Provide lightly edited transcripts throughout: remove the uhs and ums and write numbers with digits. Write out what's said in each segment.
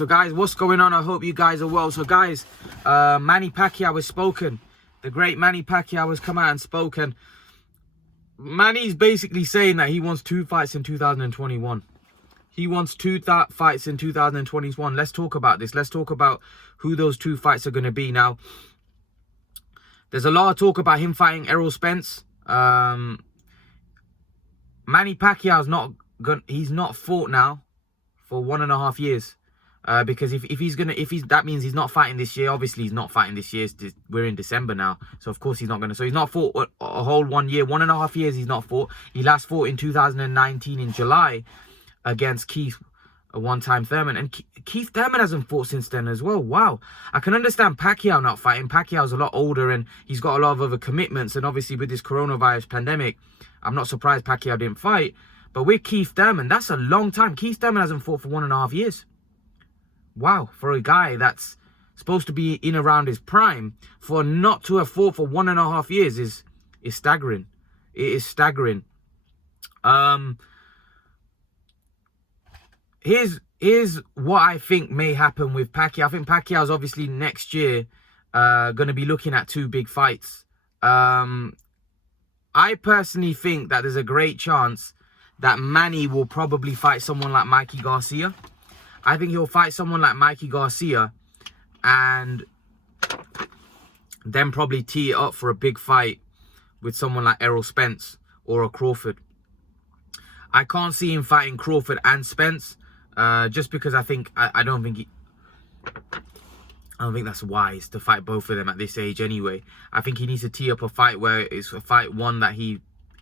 So guys, what's going on? I hope you guys are well. So guys, Manny Pacquiao has spoken. The great Manny Pacquiao has come out and spoken. Manny's basically saying that he wants 2 fights in 2021. He wants 2 fights in 2021. Let's talk about this. Let's talk about who those 2 fights are going to be. Now, there's a lot of talk about him fighting Errol Spence. Manny Pacquiao's he's not fought now for 1.5 years. Because that means he's not fighting this year. Obviously, he's not fighting this year. We're in December now, so of course he's not going to. So he's not fought a whole 1 year, 1.5 years. He's not fought. He last fought in 2019 in July against Keith, a one-time Thurman, and Keith Thurman hasn't fought since then as well. Wow, I can understand Pacquiao not fighting. Pacquiao's a lot older and he's got a lot of other commitments, and obviously with this coronavirus pandemic, I'm not surprised Pacquiao didn't fight. But with Keith Thurman, that's a long time. Keith Thurman hasn't fought for 1.5 years. Wow, for a guy that's supposed to be in around his prime, for not to have fought for 1.5 years is staggering. It is staggering. Here's what I think may happen with Pacquiao. I think Pacquiao's obviously next year going to be looking at 2 big fights. I personally think that there's a great chance that Manny will probably fight someone like Mikey Garcia. I think he'll fight someone like Mikey Garcia and then probably tee it up for a big fight with someone like Errol Spence or a Crawford. I can't see him fighting Crawford and Spence just because I don't think that's wise to fight both of them at this age anyway. I think he needs to tee up a fight where it's a fight one that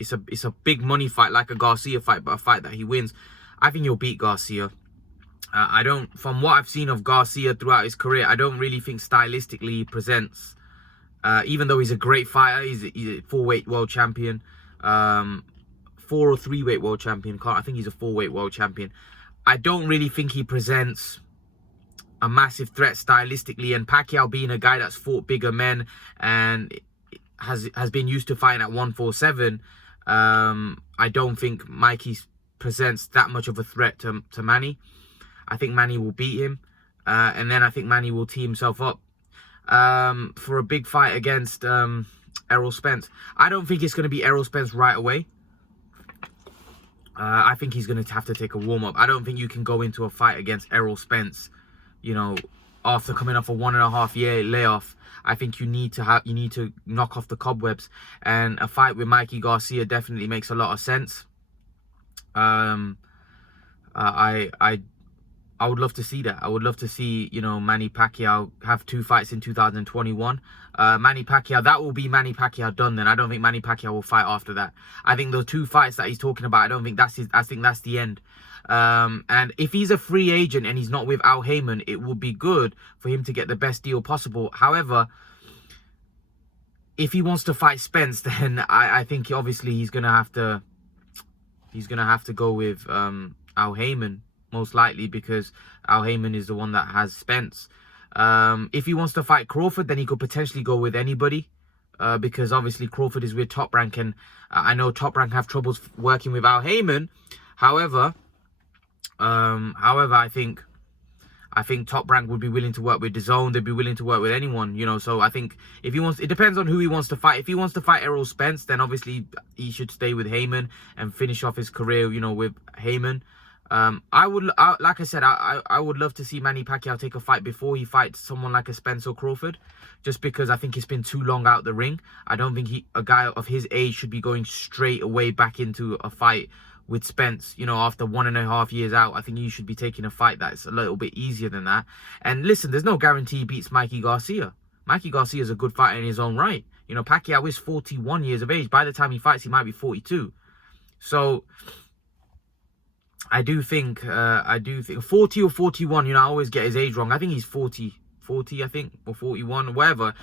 it's a big money fight like a Garcia fight, but a fight that he wins. I think he'll beat Garcia. From what I've seen of Garcia throughout his career, I don't really think stylistically he presents, even though he's a great fighter, he's a 4-weight world champion, 4 or 3-weight world champion, I think he's a 4-weight world champion. I don't really think he presents a massive threat stylistically, and Pacquiao being a guy that's fought bigger men and has been used to fighting at 147, I don't think Mikey presents that much of a threat to Manny. I think Manny will beat him. And then I think Manny will tee himself up for a big fight against Errol Spence. I don't think it's going to be Errol Spence right away. I think he's going to have to take a warm-up. I don't think you can go into a fight against Errol Spence, you know, after coming off a 1.5 year layoff. I think you need to knock off the cobwebs. And a fight with Mikey Garcia definitely makes a lot of sense. I would love to see that. I would love to see, you know, Manny Pacquiao have 2 fights in 2021. Manny Pacquiao, that will be Manny Pacquiao done then. I don't think Manny Pacquiao will fight after that. I think those 2 fights that he's talking about, I don't think that's I think that's the end. And if he's a free agent and he's not with Al Heyman, it would be good for him to get the best deal possible. However, if he wants to fight Spence, then I think obviously he's gonna have to go with Al Heyman, most likely, because Al Heyman is the one that has Spence. If he wants to fight Crawford, then he could potentially go with anybody, because obviously Crawford is with Top Rank, and I know Top Rank have troubles working with Al Heyman. However, I think Top Rank would be willing to work with DAZN. They'd be willing to work with anyone, you know. So I think if he wants, it depends on who he wants to fight. If he wants to fight Errol Spence, then obviously he should stay with Heyman and finish off his career, you know, with Heyman. Like I said, I would love to see Manny Pacquiao take a fight before he fights someone like a Spence or Crawford, just because I think it's been too long out the ring. I don't think a guy of his age should be going straight away back into a fight with Spence, you know, after 1.5 years out. I think you should be taking a fight that's a little bit easier than that. And listen, there's no guarantee he beats Mikey Garcia. Mikey Garcia is a good fighter in his own right. You know, Pacquiao is 41 years of age. By the time he fights, he might be 42. So I do think 40 or 41, you know, I always get his age wrong. I think he's 40, I think, or 41, wherever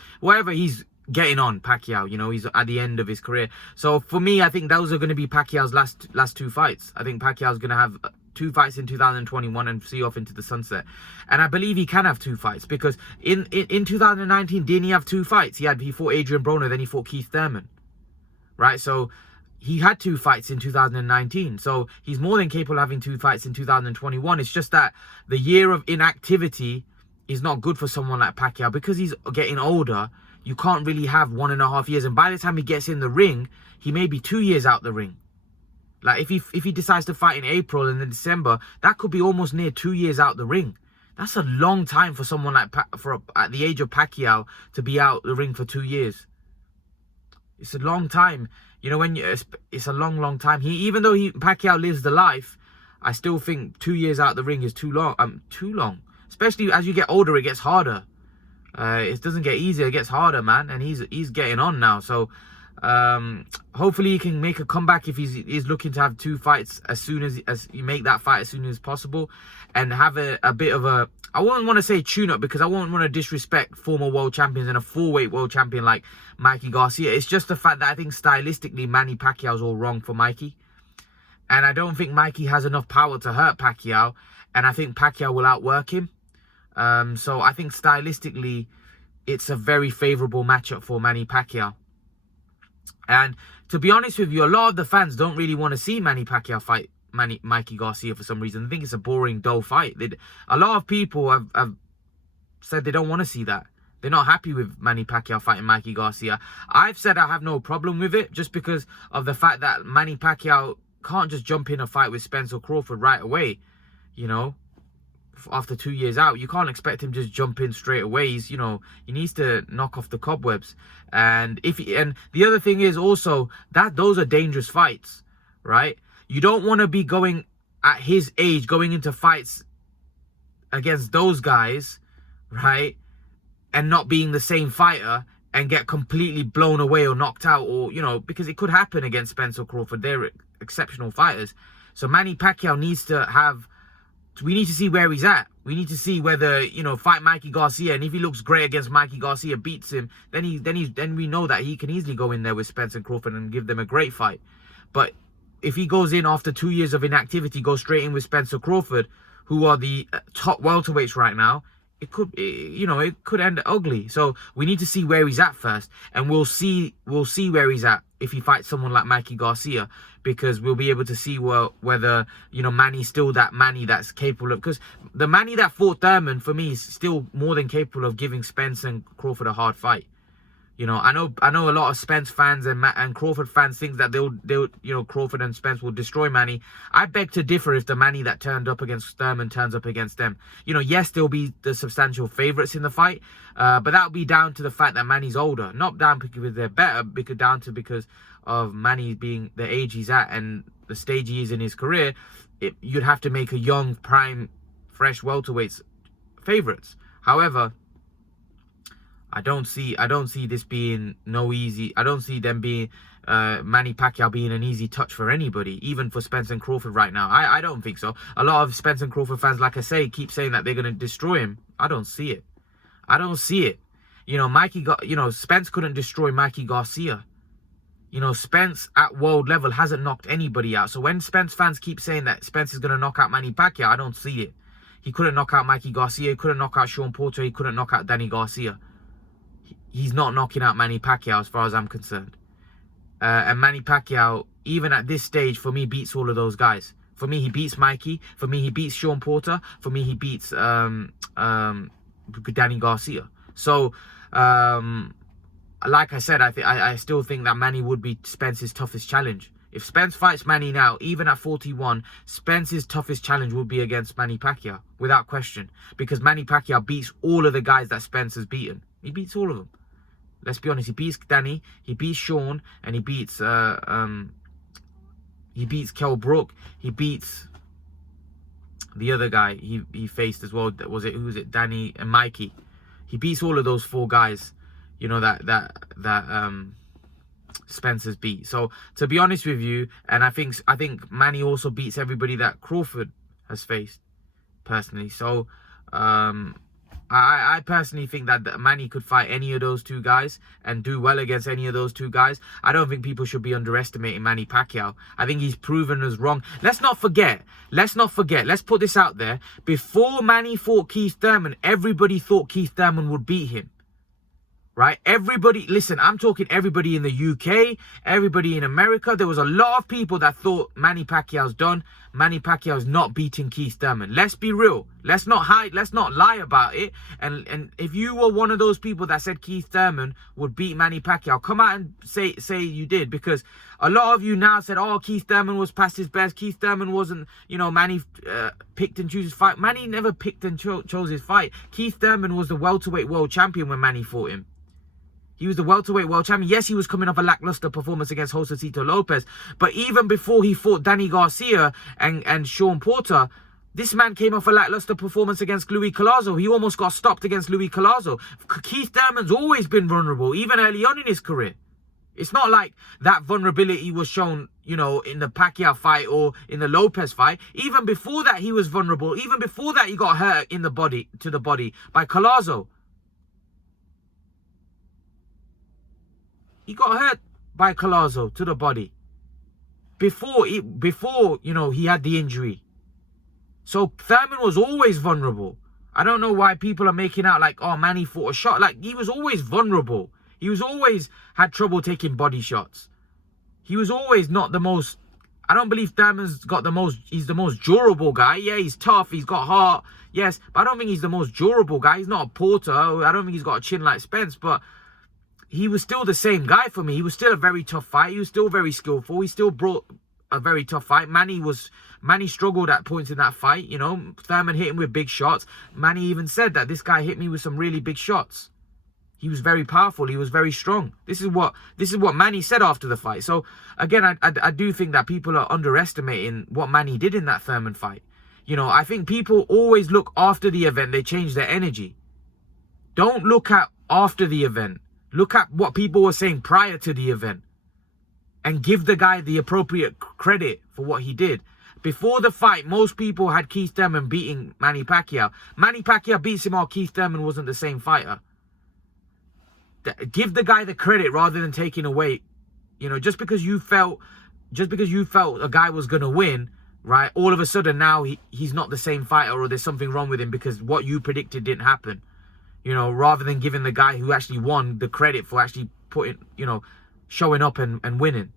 he's getting on, Pacquiao, you know, he's at the end of his career. So for me, I think those are going to be Pacquiao's last 2 fights. I think Pacquiao's going to have 2 fights in 2021 and see off into the sunset. And I believe he can have 2 fights, because in 2019, didn't he have 2 fights? He fought Adrian Broner, then he fought Keith Thurman, right? So he had 2 fights in 2019, so he's more than capable of having 2 fights in 2021. It's just that the year of inactivity is not good for someone like Pacquiao because he's getting older. You can't really have 1.5 years, and by the time he gets in the ring, he may be 2 years out the ring. Like if he decides to fight in April and then December, that could be almost near 2 years out the ring. That's a long time for someone like at the age of Pacquiao to be out the ring for 2 years. It's a long time. You know, it's a long time. Even though Pacquiao lives the life, I still think 2 years out the ring is too long. Too long. Especially as you get older, it gets harder. It doesn't get easier, it gets harder, man. And he's getting on now. So hopefully he can make a comeback if he's looking to have 2 fights as soon as you make that fight as soon as possible, and have a bit of a, I wouldn't want to say tune-up because I won't want to disrespect former world champions and a 4-weight world champion like Mikey Garcia. It's just the fact that I think stylistically Manny Pacquiao's all wrong for Mikey. And I don't think Mikey has enough power to hurt Pacquiao. And I think Pacquiao will outwork him. So I think stylistically it's a very favourable matchup for Manny Pacquiao. And to be honest with you, a lot of the fans don't really want to see Manny Pacquiao fight Mikey Garcia for some reason. I think it's a boring, dull fight. A lot of people have said they don't want to see that. They're not happy with Manny Pacquiao fighting Mikey Garcia. I've said I have no problem with it just because of the fact that Manny Pacquiao can't just jump in a fight with Spencer Crawford right away. You know, after 2 years out, you can't expect him to just jump in straight away. He needs to knock off the cobwebs. And the other thing is also that those are dangerous fights, right? You don't want to be going at his age, going into fights against those guys, right? And not being the same fighter and get completely blown away or knocked out, or, because it could happen against Spencer Crawford. They're exceptional fighters. So Manny Pacquiao needs to have, we need to see where he's at. We need to see whether, fight Mikey Garcia, and if he looks great against Mikey Garcia, beats him, then we know that he can easily go in there with Spencer Crawford and give them a great fight. But if he goes in after 2 years of inactivity, goes straight in with Spencer Crawford, who are the top welterweights right now, it could end ugly. So we need to see where he's at first, and we'll see where he's at if he fights someone like Mikey Garcia, because we'll be able to see whether Manny's still that Manny that's capable of, because the Manny that fought Thurman for me is still more than capable of giving Spence and Crawford a hard fight. I know a lot of Spence fans and Crawford fans think that they'll Crawford and Spence will destroy Manny. I beg to differ if the Manny that turned up against Thurman turns up against them. Yes, they'll be the substantial favourites in the fight, but that'll be down to the fact that Manny's older. Not down because they're better, because of Manny being the age he's at and the stage he is in his career. You'd have to make a young, prime, fresh welterweights favourites. However, I don't see this being easy. I don't see them being Manny Pacquiao being an easy touch for anybody, even for Spence and Crawford right now. I don't think so. A lot of Spence and Crawford fans, like I say, keep saying that they're going to destroy him. I don't see it. Spence couldn't destroy Mikey Garcia. Spence at world level hasn't knocked anybody out. So when Spence fans keep saying that Spence is going to knock out Manny Pacquiao, I don't see it. He couldn't knock out Mikey Garcia. He couldn't knock out Sean Porter. He couldn't knock out Danny Garcia. He's not knocking out Manny Pacquiao as far as I'm concerned. And Manny Pacquiao, even at this stage, for me, beats all of those guys. For me, he beats Mikey. For me, he beats Sean Porter. For me, he beats Danny Garcia. So, like I said, I still think that Manny would be Spence's toughest challenge. If Spence fights Manny now, even at 41, Spence's toughest challenge will be against Manny Pacquiao, without question. Because Manny Pacquiao beats all of the guys that Spence has beaten. He beats all of them. Let's be honest, he beats Danny, he beats Sean, and he beats Kell Brook. He beats the other guy he faced as well. Who was it? Danny and Mikey. He beats all of those 4 guys, that Spencer's beat. So to be honest with you, and I think Manny also beats everybody that Crawford has faced, personally. So I personally think that Manny could fight any of those 2 guys and do well against any of those 2 guys. I don't think people should be underestimating Manny Pacquiao. I think he's proven us wrong. Let's not forget. Let's put this out there. Before Manny fought Keith Thurman, everybody thought Keith Thurman would beat him. right? Everybody, listen, I'm talking everybody in the UK, everybody in America. There was a lot of people that thought Manny Pacquiao's done. Manny Pacquiao's not beating Keith Thurman. Let's be real. Let's not hide. Let's not lie about it. And if you were one of those people that said Keith Thurman would beat Manny Pacquiao, come out and say you did, because a lot of you now said, oh, Keith Thurman was past his best. Keith Thurman wasn't, you know, Manny picked and chose his fight. Manny never picked and chose his fight. Keith Thurman was the welterweight world champion when Manny fought him. He was the welterweight world champion. Yes, he was coming off a lackluster performance against Josecito Lopez. But even before he fought Danny Garcia and Sean Porter, this man came off a lackluster performance against Louis Collazo. He almost got stopped against Louis Collazo. Keith Thurman's always been vulnerable, even early on in his career. It's not like that vulnerability was shown, you know, in the Pacquiao fight or in the Lopez fight. Even before that, he was vulnerable. Even before that, he got hurt in the body, to the body, by Collazo. He got hurt by Collazo to the body before you know, he had the injury. So Thurman was always vulnerable. I don't know why people are making out like, oh, Manny fought a shot. Like, he was always vulnerable. He was always had trouble taking body shots. He was always not the most, I don't believe Thurman's got the most, he's the most durable guy. Yeah, he's tough, he's got heart, yes, but I don't think he's the most durable guy. He's not a Porter. I don't think he's got a chin like Spence, but he was still the same guy for me. He was still a very tough fight. He was still very skillful. He still brought a very tough fight. Manny struggled at points in that fight. You know, Thurman hit him with big shots. Manny even said that this guy hit me with some really big shots. He was very powerful. He was very strong. This is what Manny said after the fight. So again, I do think that people are underestimating what Manny did in that Thurman fight. You know, I think people always look after the event. They change their energy. Don't look at after the event. Look at what people were saying prior to the event and give the guy the appropriate credit for what he did. Before the fight, most people had Keith Thurman beating Manny Pacquiao. Manny Pacquiao beats him, or Keith Thurman wasn't the same fighter. Give the guy the credit rather than taking away. You know, just because you felt a guy was going to win, right? All of a sudden now he's not the same fighter, or there's something wrong with him because what you predicted didn't happen. You know, rather than giving the guy who actually won the credit for actually putting, you know, showing up and winning.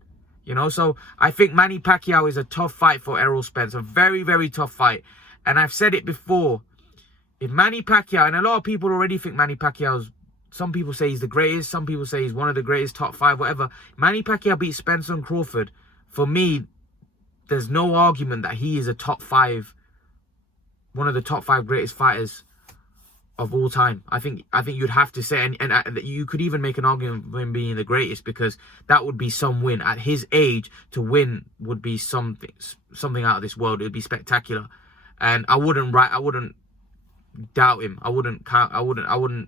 You know, so I think Manny Pacquiao is a tough fight for Errol Spence. A very, very tough fight. And I've said it before. If Manny Pacquiao, and a lot of people already think Manny Pacquiao's, some people say he's the greatest. Some people say he's one of the greatest, top 5, whatever. Manny Pacquiao beats Spencer and Crawford. For me, there's no argument that he is a top 5, one of the top 5 greatest fighters of all time. I think you'd have to say, and you could even make an argument for him being the greatest, because that would be some win. At his age, to win would be something out of this world. It would be spectacular, and I wouldn't doubt him. I wouldn't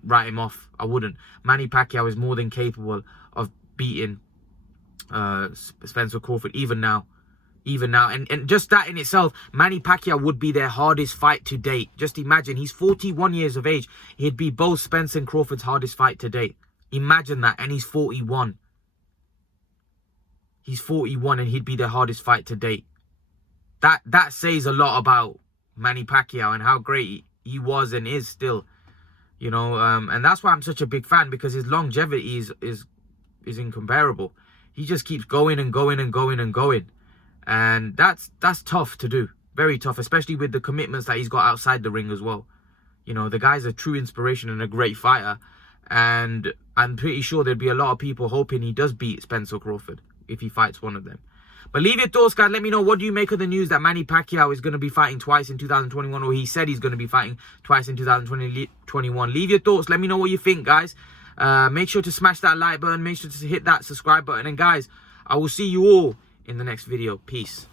write him off. I wouldn't. Manny Pacquiao is more than capable of beating Spencer Crawford even now. And just that in itself, Manny Pacquiao would be their hardest fight to date. Just imagine, he's 41 years of age. He'd be both Spencer and Crawford's hardest fight to date. Imagine that. And he's 41. He's 41 and he'd be their hardest fight to date. That says a lot about Manny Pacquiao and how great he was and is still. You know, and that's why I'm such a big fan, because his longevity is incomparable. He just keeps going and going and going and going. And that's tough to do. Very tough, especially with the commitments that he's got outside the ring as well. You know, the guy's a true inspiration and a great fighter. And I'm pretty sure there'd be a lot of people hoping he does beat Spencer Crawford if he fights one of them. But leave your thoughts, guys. Let me know, what do you make of the news that Manny Pacquiao is going to be fighting twice in 2021, or he said he's going to be fighting twice in 2021. Leave your thoughts. Let me know what you think, guys. Make sure to smash that like button. Make sure to hit that subscribe button. And guys, I will see you all in the next video. Peace.